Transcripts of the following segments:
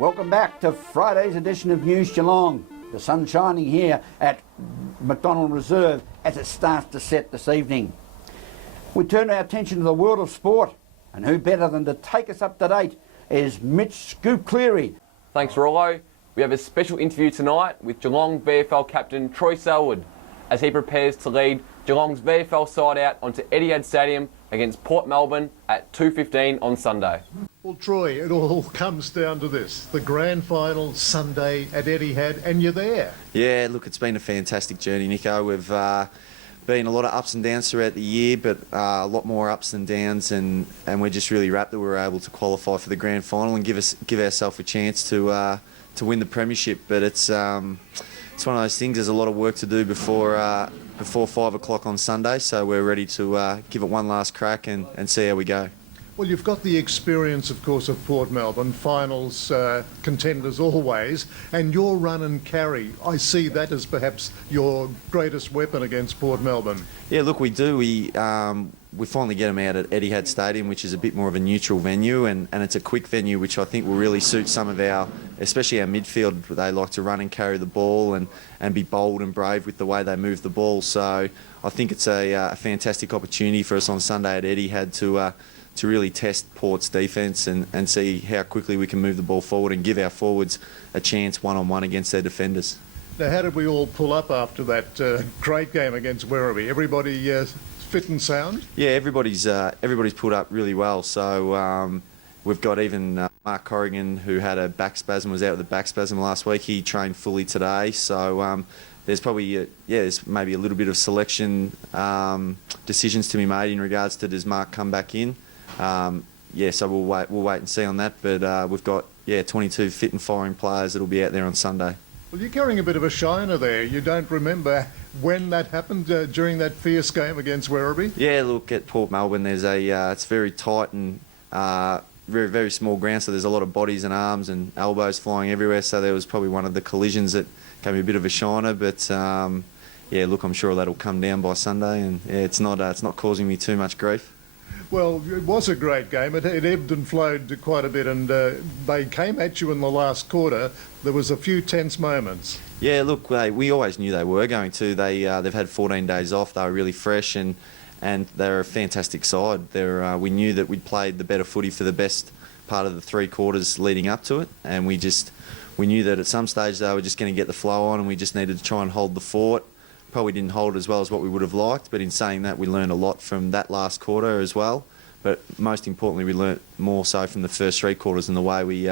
Welcome back to Friday's edition of News Geelong. The sun's shining here at McDonald Reserve as it starts to set this evening. We turn our attention to the world of sport, and who better than to take us up to date is Mitch Scoop Cleary. Thanks, Rollo. We have a special interview tonight with Geelong VFL captain Troy Selwood as he prepares to lead Geelong's VFL side out onto Etihad Stadium against Port Melbourne at 2:15 on Sunday. Well, Troy, it all comes down to this. The grand final Sunday at Etihad, and you're there. Yeah, look, it's been a fantastic journey, Nico. We've been a lot of ups and downs throughout the year, but a lot more ups than downs, and we're just really rapt that we were able to qualify for the grand final and give ourselves a chance to win the premiership. But it's one of those things. There's a lot of work to do before 5 o'clock on Sunday, so we're ready to give it one last crack and see how we go. Well, you've got the experience, of course, of Port Melbourne, finals contenders always, and your run and carry. I see that as perhaps your greatest weapon against Port Melbourne. Yeah, look, we do. We finally get them out at Etihad Stadium, which is a bit more of a neutral venue, and it's a quick venue, which I think will really suit some of our, especially our midfield. They like to run and carry the ball and be bold and brave with the way they move the ball. So I think it's a fantastic opportunity for us on Sunday at Etihad to really test Port's defence and see how quickly we can move the ball forward and give our forwards a chance one-on-one against their defenders. Now, how did we all pull up after that great game against Werribee? Everybody fit and sound? Yeah, everybody's pulled up really well. So we've got even Mark Corrigan, who had a back spasm, was out with a back spasm last week. He trained fully today. So there's probably there's maybe a little bit of selection decisions to be made in regards to does Mark come back in. So we'll wait and see on that. But we've got 22 fit and firing players that'll be out there on Sunday. Well, you're carrying a bit of a shiner there. You don't remember when that happened during that fierce game against Werribee? Yeah, look, at Port Melbourne, there's it's very tight and very, very small ground, so there's a lot of bodies and arms and elbows flying everywhere. So there was probably one of the collisions that gave me a bit of a shiner. But look, I'm sure that'll come down by Sunday, and it's not causing me too much grief. Well, it was a great game. It ebbed and flowed quite a bit, and they came at you in the last quarter. There was a few tense moments. Yeah, look, we always knew they were going to. They've had 14 days off. They were really fresh, and they're a fantastic side. We knew that we'd played the better footy for the best part of the 3 quarters leading up to it, and we knew that at some stage they were just going to get the flow on, and we just needed to try and hold the fort. Probably didn't hold as well as what we would have liked, but in saying that, we learned a lot from that last quarter as well. But most importantly, we learnt more so from the first 3 quarters and the way we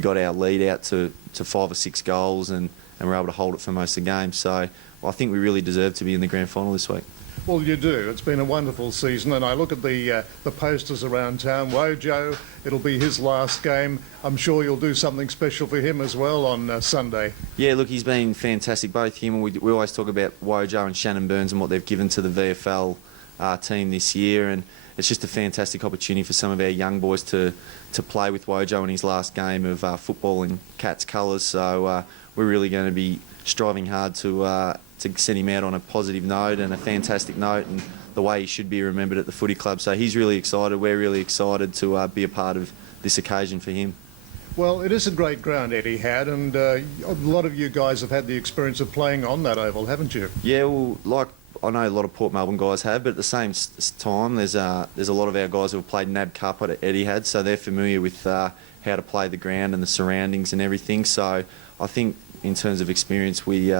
got our lead out to 5 or 6 goals and were able to hold it for most of the game. So I think we really deserve to be in the grand final this week. Well, you do. It's been a wonderful season, and I look at the posters around town. Wojo, it'll be his last game. I'm sure you'll do something special for him as well on Sunday. Yeah, look, he's been fantastic. Both him and we always talk about Wojo and Shannon Burns and what they've given to the VFL team this year, and it's just a fantastic opportunity for some of our young boys to play with Wojo in his last game of football in Cats colours. So we're really going to be striving hard to send him out on a positive note and a fantastic note, and the way he should be remembered at the footy club. So he's really excited. We're really excited to be a part of this occasion for him. Well, it is a great ground, Etihad, and a lot of you guys have had the experience of playing on that oval, haven't you? Yeah, well, like I know a lot of Port Melbourne guys have, but at the same time, there's a lot of our guys who have played NAB Cup at Etihad, so they're familiar with how to play the ground and the surroundings and everything. So I think in terms of experience, we've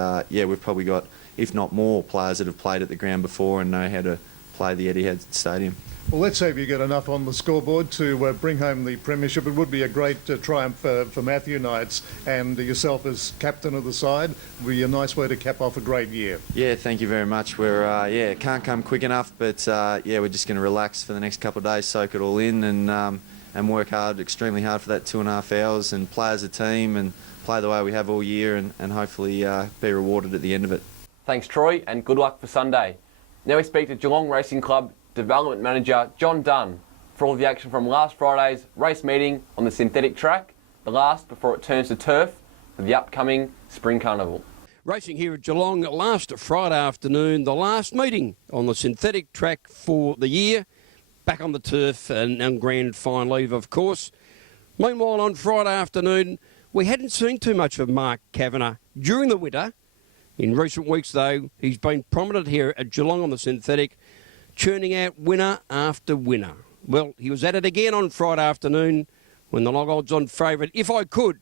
probably got, if not more, players that have played at the ground before and know how to play the Etihad Stadium. Well, let's hope you get enough on the scoreboard to bring home the premiership. It would be a great triumph for Matthew Knights, and yourself as captain of the side. It would be a nice way to cap off a great year. Yeah, thank you very much. We're can't come quick enough, but we're just going to relax for the next couple of days, soak it all in, and work hard, extremely hard for that 2.5 hours, and play as a team and play the way we have all year, and hopefully be rewarded at the end of it. Thanks, Troy, and good luck for Sunday. Now we speak to Geelong Racing Club Development Manager John Dunn for all the action from last Friday's race meeting on the synthetic track, the last before it turns to turf for the upcoming Spring Carnival. Racing here at Geelong last Friday afternoon, the last meeting on the synthetic track for the year, back on the turf and grand final eve, of course. Meanwhile, on Friday afternoon, we hadn't seen too much of Mark Kavanagh during the winter. In recent weeks, though, he's been prominent here at Geelong on the synthetic, churning out winner after winner. Well, he was at it again on Friday afternoon when the long odds-on favourite, If I Could,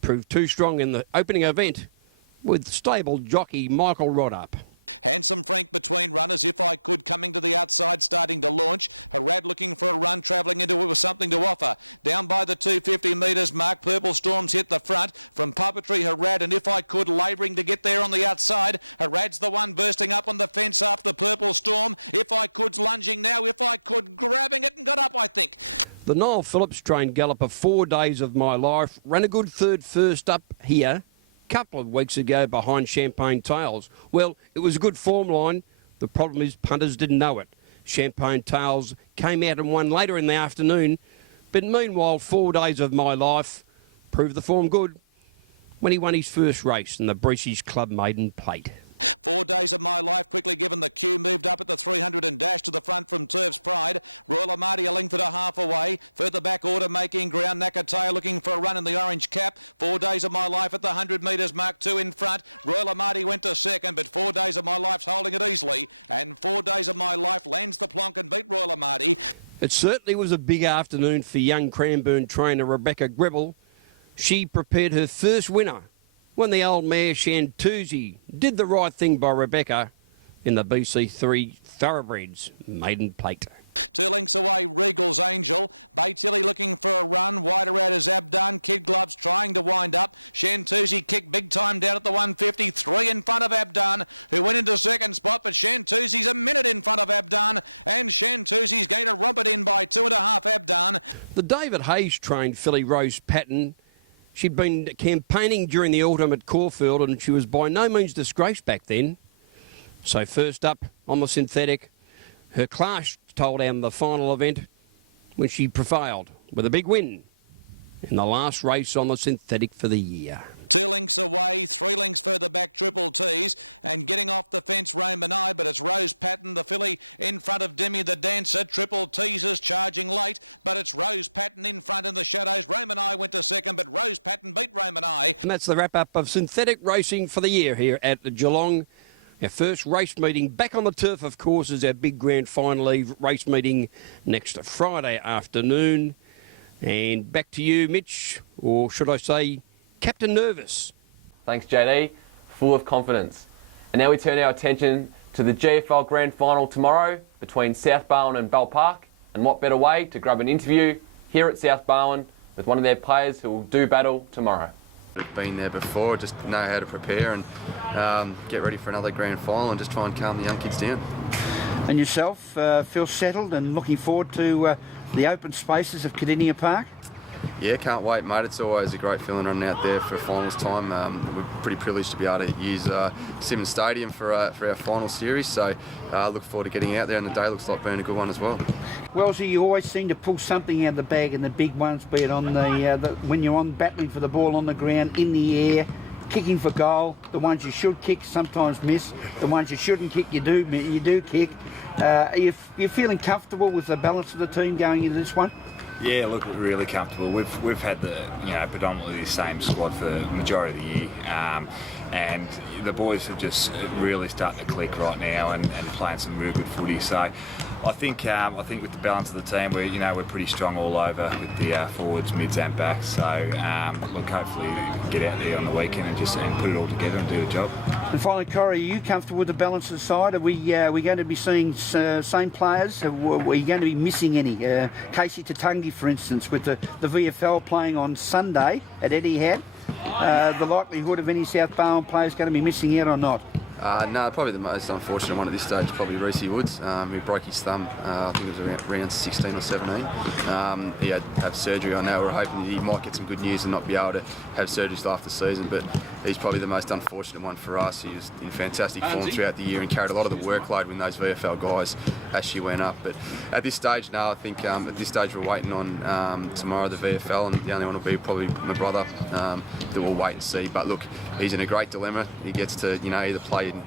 proved too strong in the opening event with stable jockey Michael Roddup. The Noel Phillips trained galloper 4 Days of My Life ran a good third first up here a couple of weeks ago behind Champagne Tales. Well, it was a good form line. The problem is punters didn't know it. Champagne Tales came out and won later in the afternoon, but meanwhile 4 Days of My Life proved the form good when he won his first race in the Breezy's Club Maiden Plate. It certainly was a big afternoon for young Cranbourne trainer Rebecca Gribble. She prepared her first winner when the old mare Shantuzi did the right thing by Rebecca in the BC3 Thoroughbreds Maiden Plate. The David Hayes trained filly Rose Patton. She'd been campaigning during the autumn at Caulfield and she was by no means disgraced back then. So first up on the synthetic, her class told out in the final event when she prevailed with a big win in the last race on the synthetic for the year. And that's the wrap-up of synthetic racing for the year here at Geelong. Our first race meeting back on the turf, of course, is our big grand final eve race meeting next Friday afternoon. And back to you, Mitch, or should I say, Captain Nervous. Thanks, JD. Full of confidence. And now we turn our attention to the GFL Grand Final tomorrow between South Barwon and Bell Park. And what better way to grab an interview here at South Barwon with one of their players who will do battle tomorrow. I've been there before, just know how to prepare and get ready for another grand final and just try and calm the young kids down. And yourself, feel settled and looking forward to the open spaces of Cardinia Park? Yeah, can't wait, mate. It's always a great feeling running out there for finals time. We're pretty privileged to be able to use Simmons Stadium for our final series, so look forward to getting out there, and the day looks like being a good one as well. Wellesley, you always seem to pull something out of the bag in the big ones, be it on the when you're on battling for the ball on the ground, in the air, kicking for goal. The ones you should kick sometimes miss. The ones you shouldn't kick, you do kick. Are you feeling comfortable with the balance of the team going into this one? Yeah, look, we're really comfortable. We've had predominantly the same squad for the majority of the year, and the boys have just really starting to click right now and playing some real good footy. So I think with the balance of the team, we're pretty strong all over with the forwards, mids, and backs. So look, hopefully we can get out there on the weekend and put it all together and do the job. And finally, Corey, are you comfortable with the balance of the side? Are we going to be seeing same players? Are you going to be missing any? Casey Tatungi, for instance, with the VFL playing on Sunday at Etihad, the likelihood of any South Barwon players going to be missing out or not? No, probably the most unfortunate one at this stage is probably Reece Woods, who broke his thumb, I think it was around 16 or 17. He had to have surgery on that. We're hoping he might get some good news and not be able to have surgery till after the season, but he's probably the most unfortunate one for us. He was in fantastic form throughout the year and carried a lot of the workload with those VFL guys as she went up. But at this stage now, I think at this stage we're waiting on tomorrow the VFL, and the only one will be probably my brother, that we'll wait and see. But look, he's in a great dilemma. He gets to either play in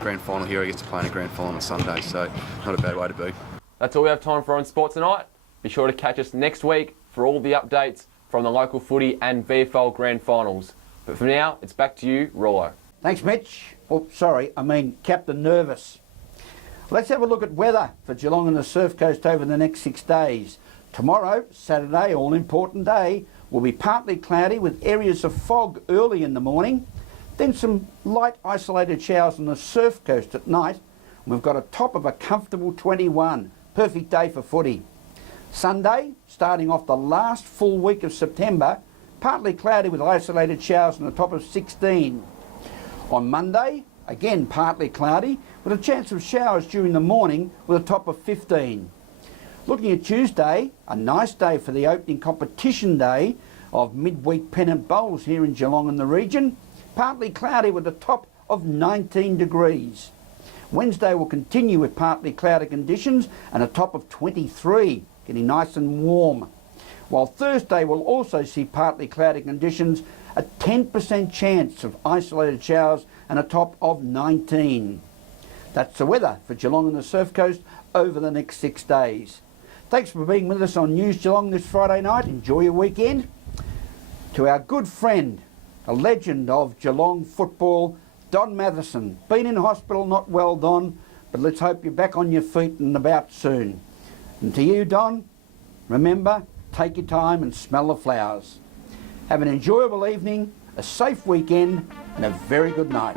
grand final here, or he gets to play in a grand final on Sunday, so not a bad way to be. That's all we have time for on Sport tonight. Be sure to catch us next week for all the updates from the local footy and VFL Grand Finals. But for now, it's back to you, Rollo. Thanks, Mitch. Oh, sorry, I mean Captain Nervous. Let's have a look at weather for Geelong and the Surf Coast over the next 6 days. Tomorrow, Saturday, all-important day, will be partly cloudy with areas of fog early in the morning, then some light isolated showers on the Surf Coast at night. We've got a top of a comfortable 21. Perfect day for footy. Sunday, starting off the last full week of September, partly cloudy with isolated showers on the top of 16. On Monday, again partly cloudy with a chance of showers during the morning with a top of 15. Looking at Tuesday, a nice day for the opening competition day of midweek pennant bowls here in Geelong and the region, partly cloudy with a top of 19 degrees. Wednesday will continue with partly cloudy conditions and a top of 23, getting nice and warm. While Thursday will also see partly cloudy conditions, a 10% chance of isolated showers and a top of 19. That's the weather for Geelong and the Surf Coast over the next 6 days. Thanks for being with us on News Geelong this Friday night. Enjoy your weekend. To our good friend, a legend of Geelong football, Don Matheson. Been in hospital, not well, Don, but let's hope you're back on your feet and about soon. And to you, Don, remember, take your time and smell the flowers. Have an enjoyable evening, a safe weekend, and a very good night.